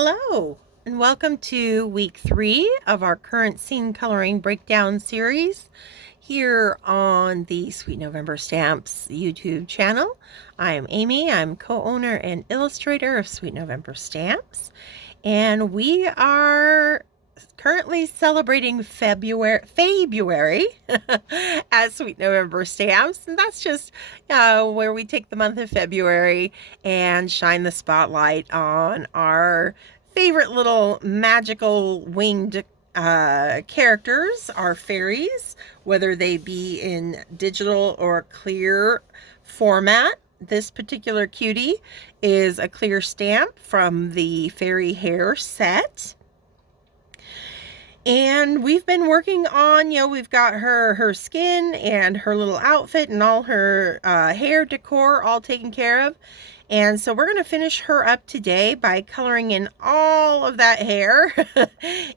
Hello, and welcome to week 3 of our current scene coloring breakdown series here on the Sweet November Stamps YouTube channel. I am Amy. I'm co-owner and illustrator of Sweet November Stamps, and we are currently celebrating Fae-bruary as Sweet November Stamps, and that's just where we take the month of February and shine the spotlight on our favorite little magical winged characters, our fairies, whether they be in digital or clear format. This particular cutie is a clear stamp from the fairy hair set. And we've been working on, we've got her skin and her little outfit and all her hair decor all taken care of. And so we're going to finish her up today by coloring in all of that hair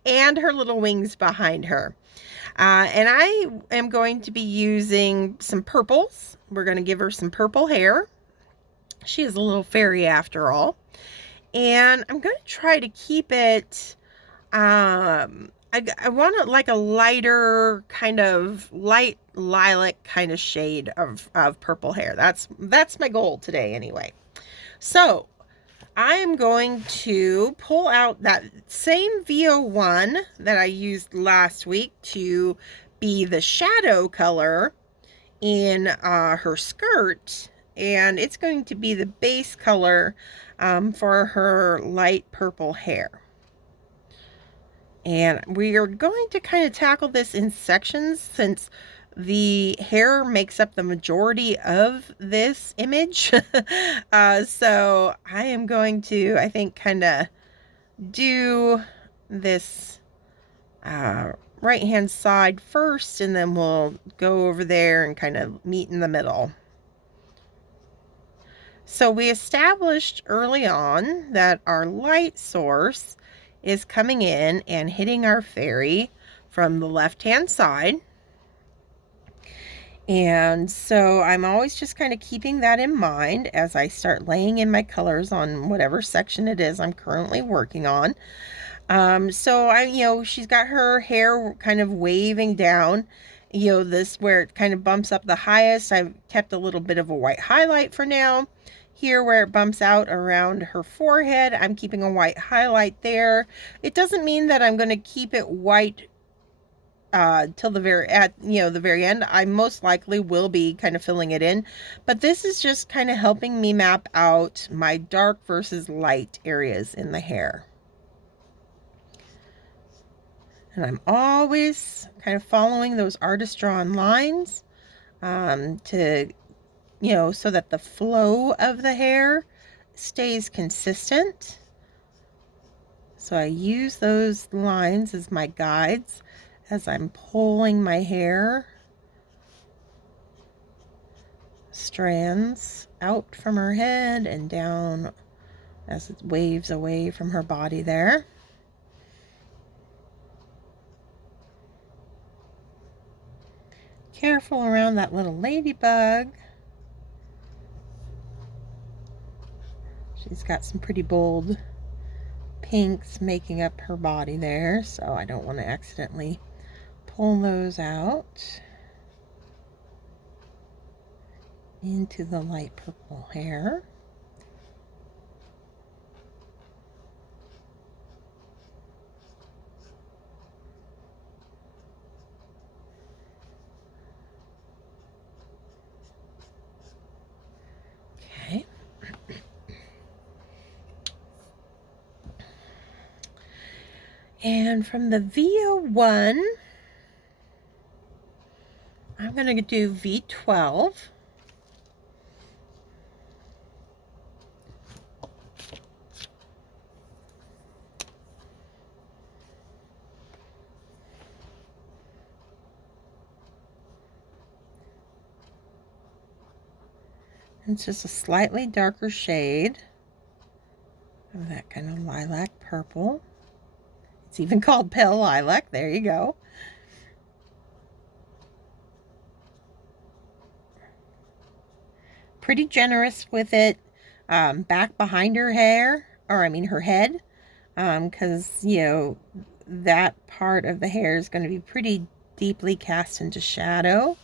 and her little wings behind her. And I am going to be using some purples. We're going to give her some purple hair. She is a little fairy after all. And I'm going to try to keep it... I want it like a lighter kind of light lilac kind of shade of purple hair. That's my goal today anyway. So I am going to pull out that same VO1 that I used last week to be the shadow color in her skirt, and it's going to be the base color for her light purple hair. And we are going to kind of tackle this in sections since the hair makes up the majority of this image. So I am going to, I think, kind of do this right-hand side first, and then we'll go over there and kind of meet in the middle. So we established early on that our light source is coming in and hitting our fairy from the left-hand side. And so I'm always just kind of keeping that in mind as I start laying in my colors on whatever section it is I'm currently working on. So she's got her hair kind of waving down, this where it kind of bumps up the highest. I've kept a little bit of a white highlight for now. Here where it bumps out around her forehead, I'm keeping a white highlight there. It doesn't mean that I'm going to keep it white till the very end. I most likely will be kind of filling it in, but this is just kind of helping me map out my dark versus light areas in the hair. And I'm always kind of following those artist drawn lines to so that the flow of the hair stays consistent. So I use those lines as my guides as I'm pulling my hair strands out from her head and down as it waves away from her body there. Careful around that little ladybug. She's got some pretty bold pinks making up her body there, so I don't want to accidentally pull those out into the light purple hair. Okay. And from the VO1, I'm going to do V12. It's just a slightly darker shade of that kind of lilac purple. It's even called pale lilac. There you go. Pretty generous with it back behind her hair, or I mean her head. because, you know, that part of the hair is going to be pretty deeply cast into shadow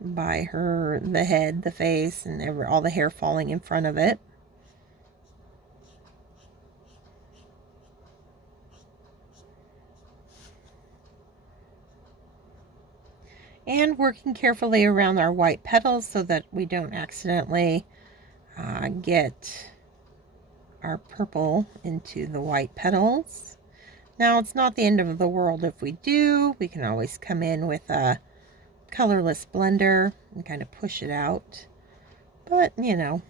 by the head, the face, and all the hair falling in front of it. And working carefully around our white petals so that we don't accidentally get our purple into the white petals. Now, it's not the end of the world if we do. We can always come in with a colorless blender and kind of push it out. But, you know,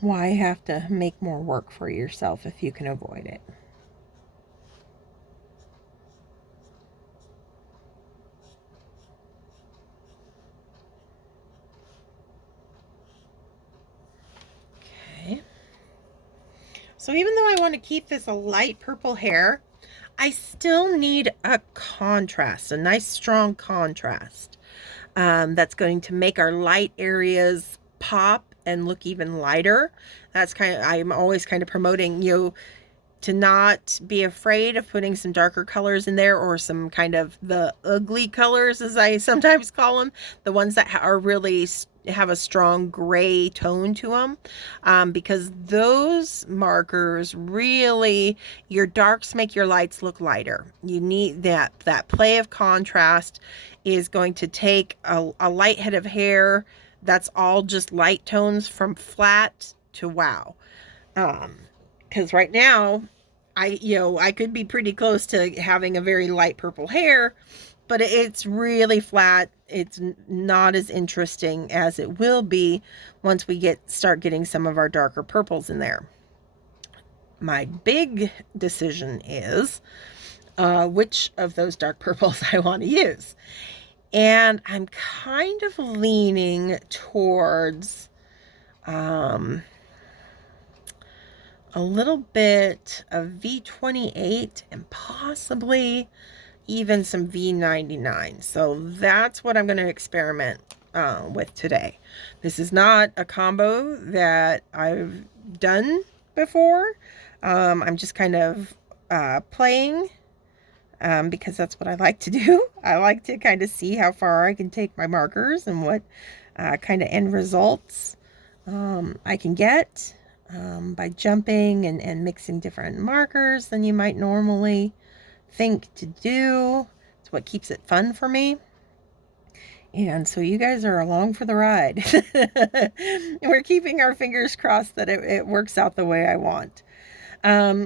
why have to make more work for yourself if you can avoid it? Okay. So even though I want to keep this a light purple hair, I still need a contrast, a nice strong contrast that's going to make our light areas pop and look even lighter. That's I'm always kind of promoting you to not be afraid of putting some darker colors in there, or some kind of the ugly colors, as I sometimes call them, the ones that are really have a strong gray tone to them, because those markers really, your darks make your lights look lighter. You need that play of contrast is going to take a light head of hair that's all just light tones from flat to wow. Because right now I could be pretty close to having a very light purple hair, but it's really flat. It's not as interesting as it will be once we start getting some of our darker purples in there. My big decision is which of those dark purples I want to use. And I'm kind of leaning towards a little bit of V28 and possibly even some V99. So that's what I'm going to experiment with today. This is not a combo that I've done before. I'm just kind of playing because that's what I like to do. I like to kind of see how far I can take my markers and what kind of end results I can get by jumping and mixing different markers than you might normally think to do. It's what keeps it fun for me. And so you guys are along for the ride. We're keeping our fingers crossed that it works out the way I want.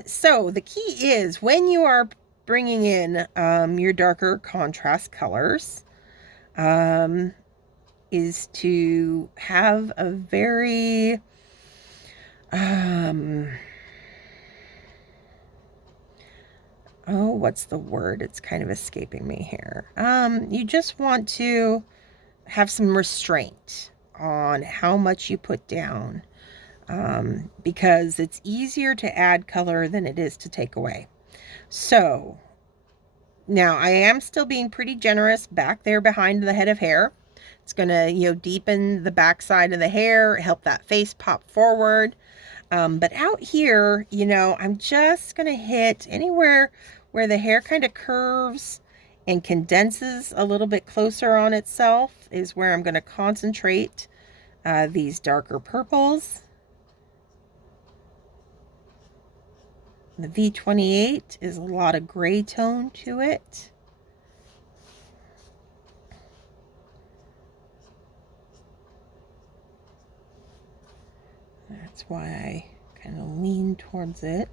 So the key is when you are bringing in your darker contrast colors, is to have a very what's the word? It's kind of escaping me here. You just want to have some restraint on how much you put down, because it's easier to add color than it is to take away. So now I am still being pretty generous back there behind the head of hair. It's going to, deepen the back side of the hair, help that face pop forward. But out here, I'm just going to hit anywhere where the hair kind of curves and condenses a little bit closer on itself is where I'm going to concentrate these darker purples. The V28 is a lot of gray tone to it. That's why I kind of lean towards it.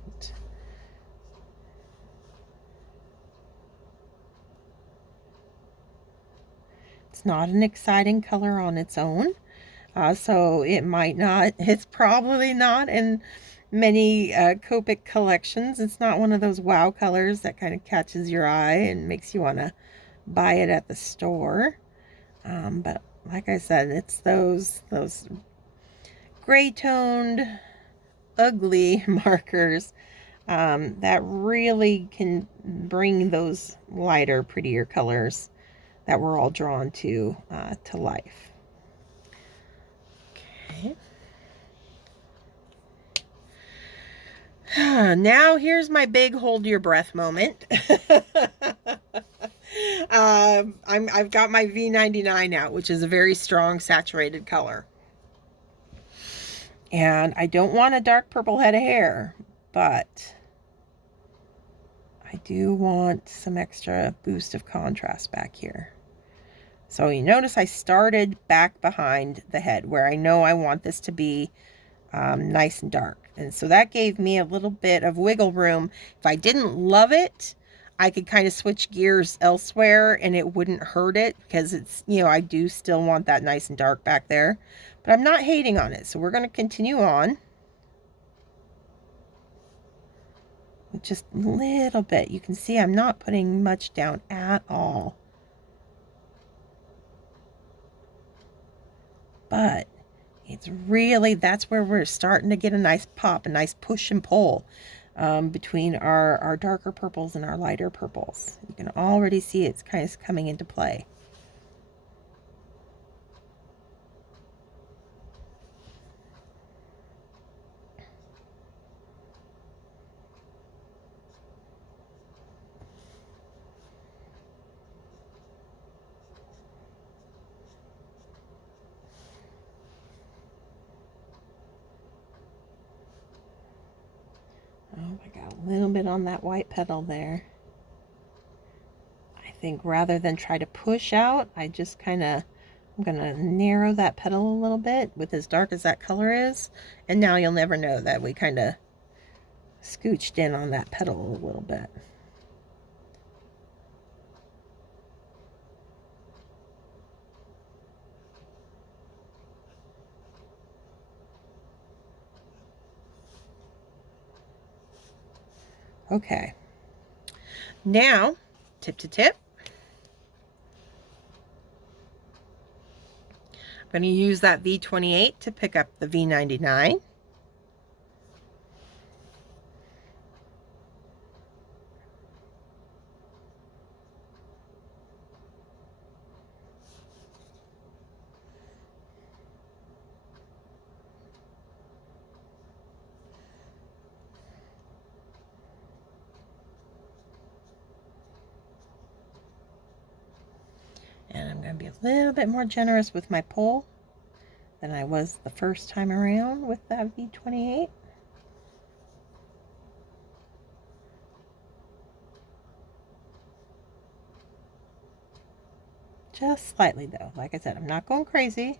It's not an exciting color on its own, so it's probably not in many Copic collections. It's not one of those wow colors that kind of catches your eye and makes you want to buy it at the store. But like I said, it's those gray toned, ugly markers that really can bring those lighter, prettier colors that we're all drawn to life. Okay. Now here's my big hold your breath moment. I've got my V99 out, which is a very strong saturated color. And I don't want a dark purple head of hair, but I do want some extra boost of contrast back here. So you notice I started back behind the head where I know I want this to be nice and dark. And so that gave me a little bit of wiggle room. If I didn't love it, I could kind of switch gears elsewhere and it wouldn't hurt it, because it's, you know, I do still want that nice and dark back there. But I'm not hating on it. So we're going to continue on. With just a little bit. You can see I'm not putting much down at all. But it's really, that's where we're starting to get a nice pop, a nice push and pull between our darker purples and our lighter purples. You can already see it's kind of coming into play. Oh, I got a little bit on that white petal there. I think rather than try to push out, I just kind of, I'm going to narrow that petal a little bit with as dark as that color is. And now you'll never know that we kind of scooched in on that petal a little bit. Okay. Now, tip to tip. I'm going to use that V28 to pick up the V99. And I'm going to be a little bit more generous with my pull than I was the first time around with that V28. Just slightly though. Like I said, I'm not going crazy.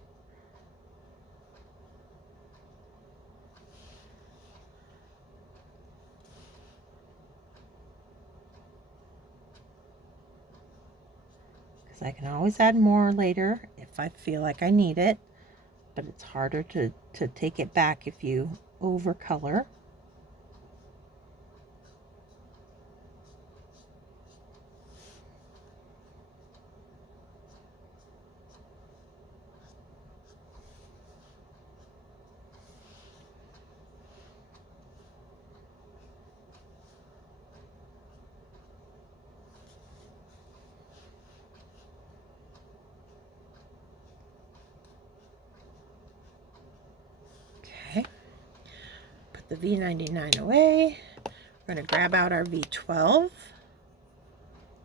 Because I can always add more later if I feel like I need it. But it's harder to take it back if you overcolor. Okay. Put the V99 away. We're going to grab out our V12.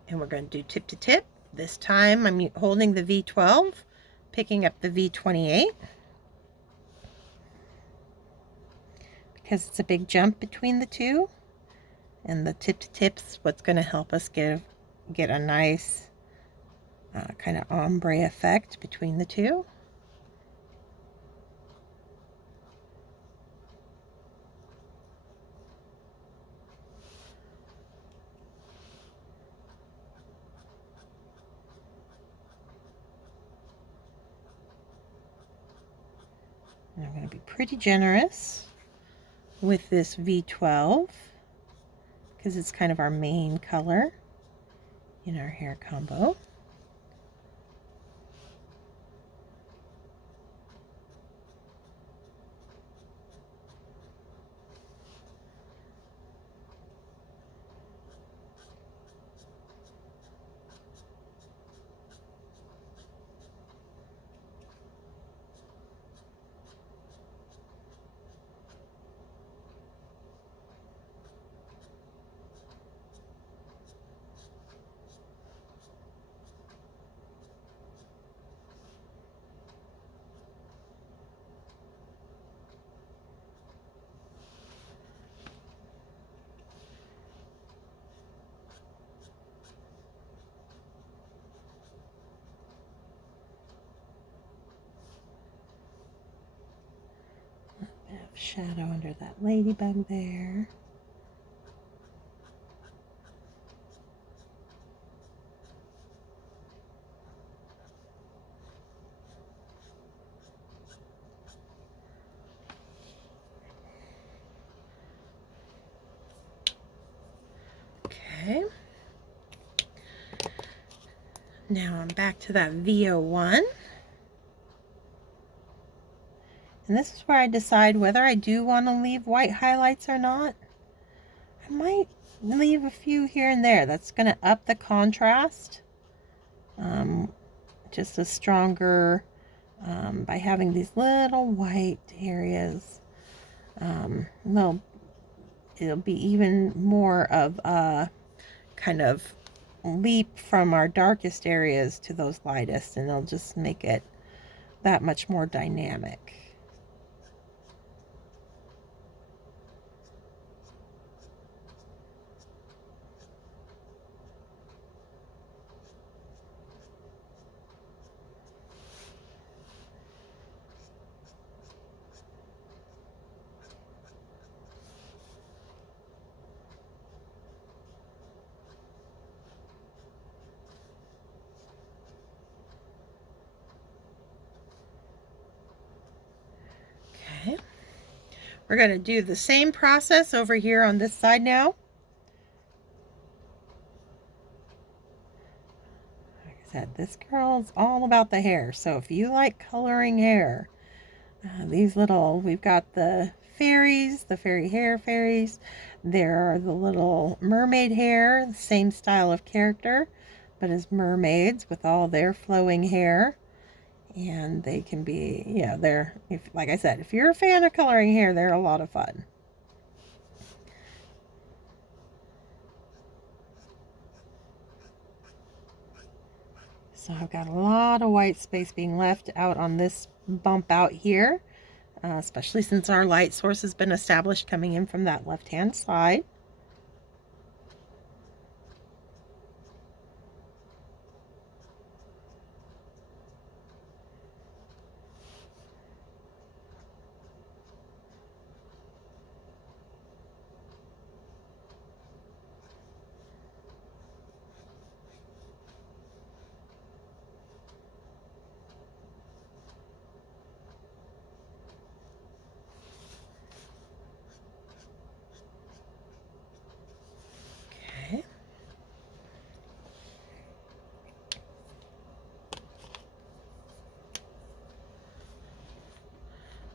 And we're going to do tip to tip. This time I'm holding the V12, picking up the V28. Because it's a big jump between the two. And the tip to tip's what's going to help us get a nice kind of ombre effect between the two. And I'm going to be pretty generous with this V12 because it's kind of our main color in our hair combo. shadow under that ladybug there. Okay. Now I'm back to that VO1. And this is where I decide whether I do want to leave white highlights or not. I might leave a few here and there. That's going to up the contrast. Just a stronger, by having these little white areas. It'll be even more of a kind of leap from our darkest areas to those lightest, and it'll just make it that much more dynamic. Okay. We're going to do the same process over here on this side now. Like I said, this girl is all about the hair. So if you like coloring hair, we've got the fairies, the fairy hair fairies. There are the little mermaid hair, the same style of character, but as mermaids with all their flowing hair. And they can be, like I said, if you're a fan of coloring hair, they're a lot of fun. So I've got a lot of white space being left out on this bump out here, especially since our light source has been established coming in from that left-hand side.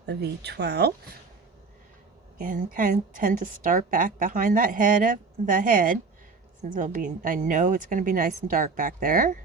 The V12. Again, kind of tend to start back behind that head since I know it's going to be nice and dark back there.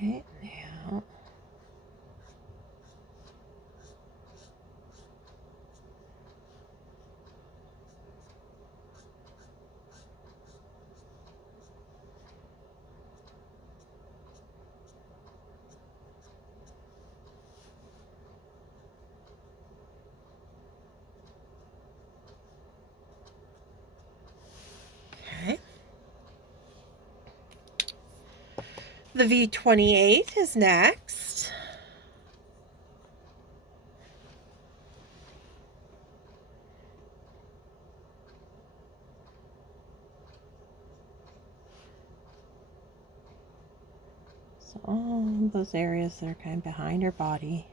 Right now. Okay. The V28 is next. So all those areas that are kind of behind her body.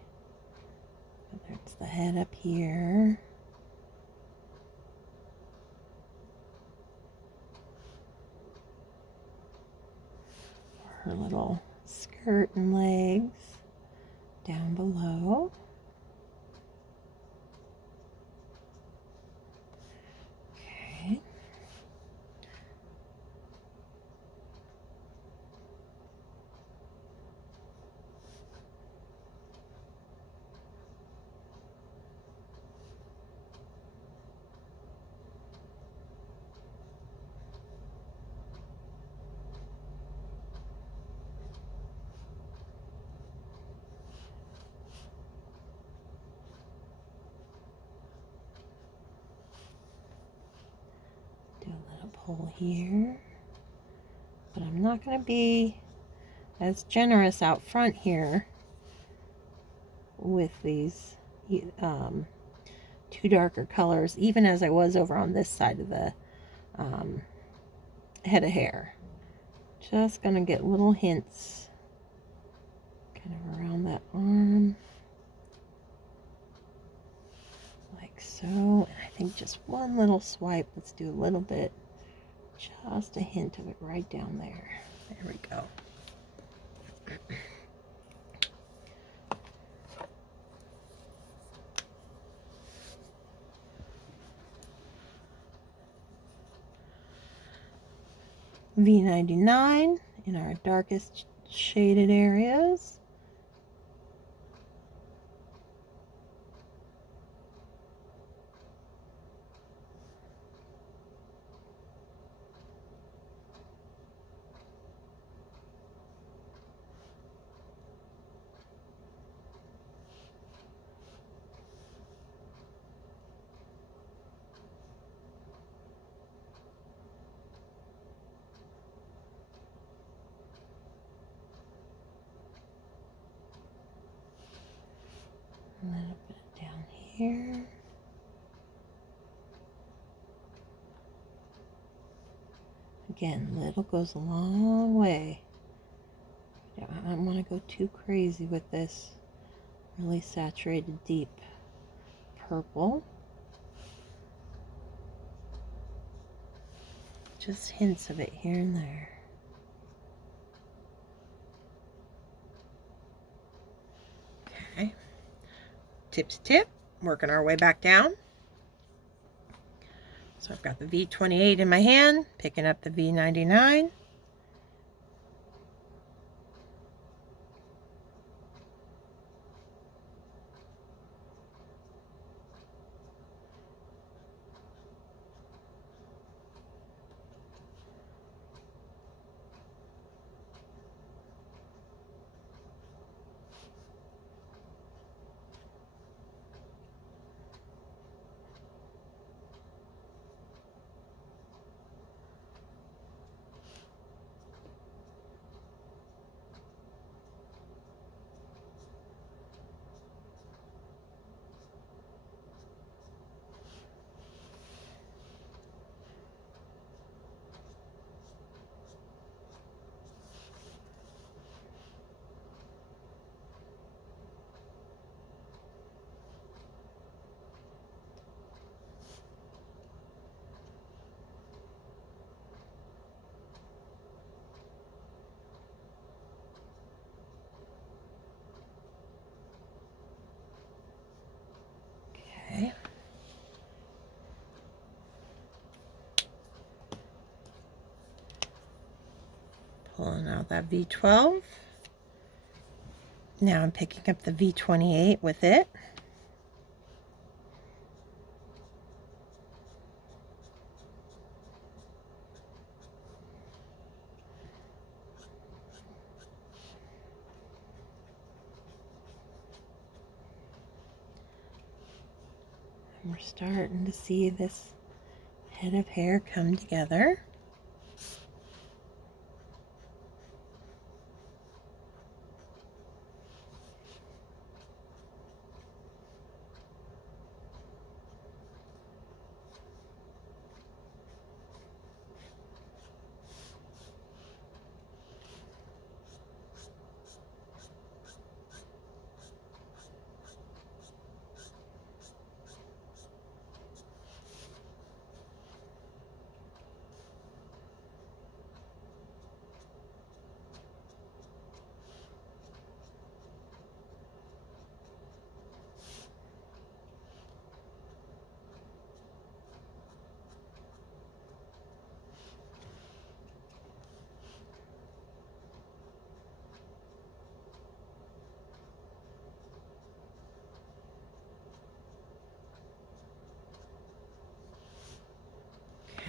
Whether it's the head up here. Her little skirt and legs down below. Okay. hole here, but I'm not going to be as generous out front here with these two darker colors, even as I was over on this side of the head of hair. Just going to get little hints kind of around that arm, like so. And I think just one little swipe. Let's do a little bit, just a hint of it right down there. There we go. V99 in our darkest shaded areas. A little bit down here. Again, little goes a long way. I don't want to go too crazy with this really saturated deep purple. Just hints of it here and there. Okay. Tip to tip, working our way back down. So I've got the V28 in my hand, picking up the V99. Okay. Pulling out that V12. Now I'm picking up the V28 with it. And we're starting to see this head of hair come together.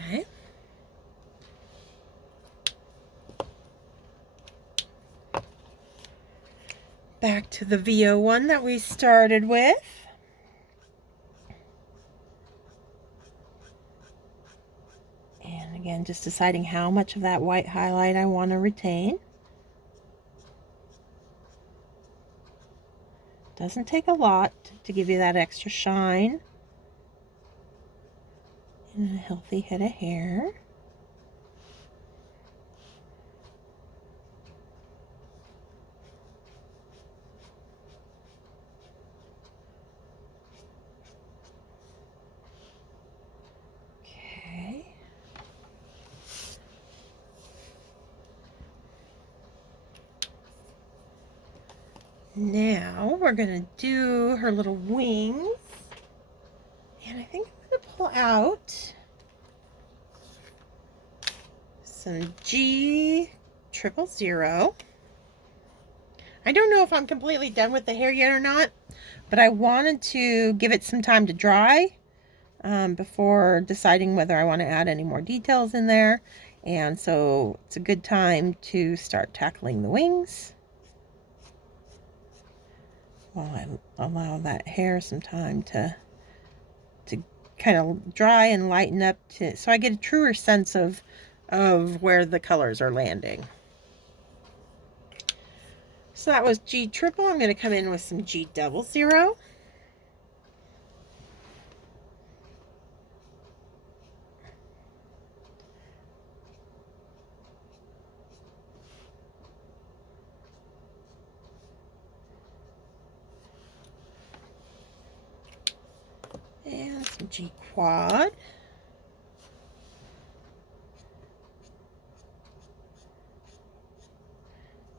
Okay. Back to the VO1 that we started with. And Again, just deciding how much of that white highlight I want to retain. Doesn't take a lot to give you that extra shine and a healthy head of hair. Okay. Now we're going to do her little wings. And I think I'm going to pull out some G000. I don't know if I'm completely done with the hair yet or not, but I wanted to give it some time to dry before deciding whether I want to add any more details in there. And so it's a good time to start tackling the wings while I allow that hair some time to kind of dry and lighten up, so I get a truer sense of where the colors are landing. So that was G000. I'm going to come in with some G00. And some G-quad.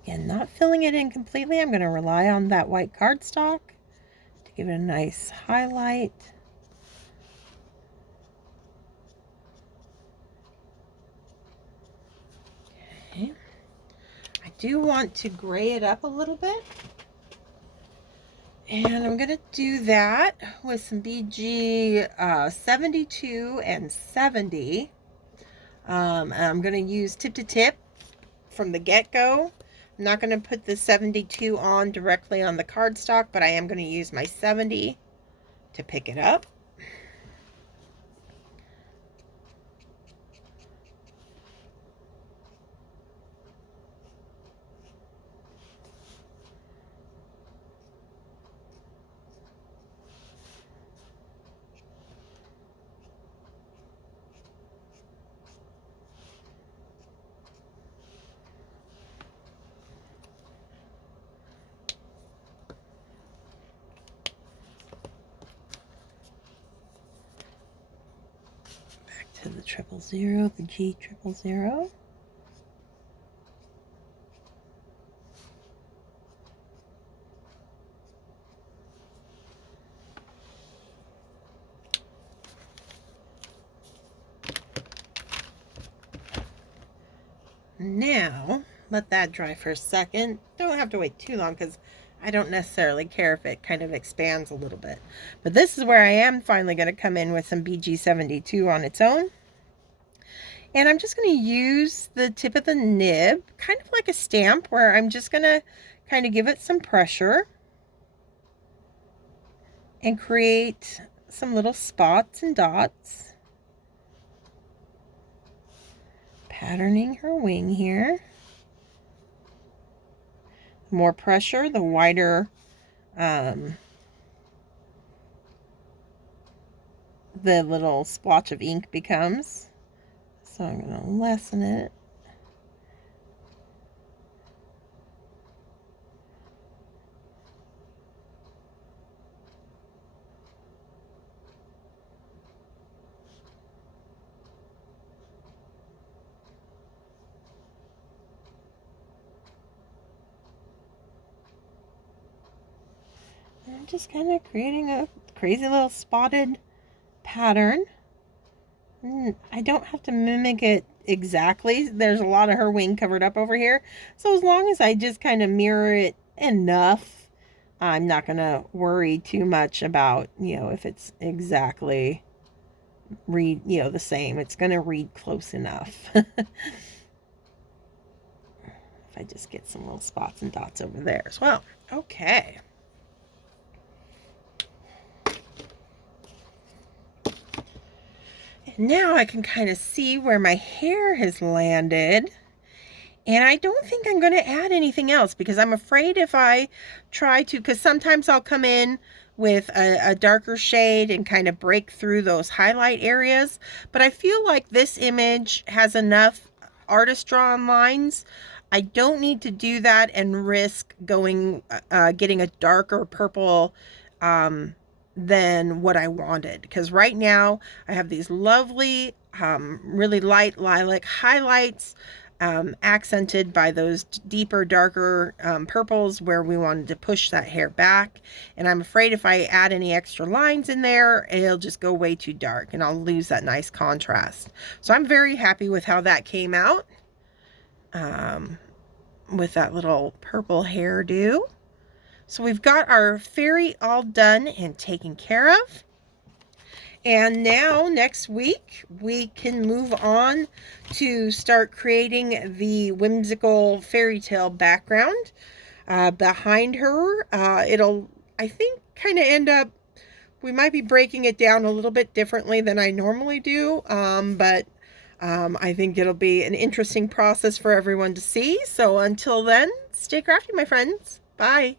Again, not filling it in completely. I'm going to rely on that white cardstock to give it a nice highlight. Okay. I do want to gray it up a little bit. And I'm going to do that with some BG 72 and 70. I'm going to use tip to tip from the get-go. I'm not going to put the 72 on directly on the cardstock, but I am going to use my 70 to pick it up. To the 000, the G000. Now, let that dry for a second. Don't have to wait too long because I don't necessarily care if it kind of expands a little bit. But this is where I am finally going to come in with some BG72 on its own. And I'm just going to use the tip of the nib, kind of like a stamp, where I'm just going to kind of give it some pressure and create some little spots and dots. Patterning her wing here. The more pressure, the wider the little splotch of ink becomes. So I'm going to lessen it. I'm just kind of creating a crazy little spotted pattern. I don't have to mimic it exactly. There's a lot of her wing covered up over here. So as long as I just kind of mirror it enough, I'm not going to worry too much about, if it's exactly the same. It's going to read close enough. If I just get some little spots and dots over there as well. Okay. Now I can kind of see where my hair has landed. And I don't think I'm going to add anything else because I'm afraid if I try to, because sometimes I'll come in with a darker shade and kind of break through those highlight areas. But I feel like this image has enough artist drawn lines. I don't need to do that and risk going, getting a darker purple than what I wanted. Because right now I have these lovely, really light lilac highlights, accented by those deeper, darker purples where we wanted to push that hair back. And I'm afraid if I add any extra lines in there, it'll just go way too dark and I'll lose that nice contrast. So I'm very happy with how that came out, with that little purple hairdo. So we've got our fairy all done and taken care of. And now next week we can move on to start creating the whimsical fairy tale background behind her. It'll, I think, kind of end up, we might be breaking it down a little bit differently than I normally do, but I think it'll be an interesting process for everyone to see. So until then, stay crafty, my friends. Bye.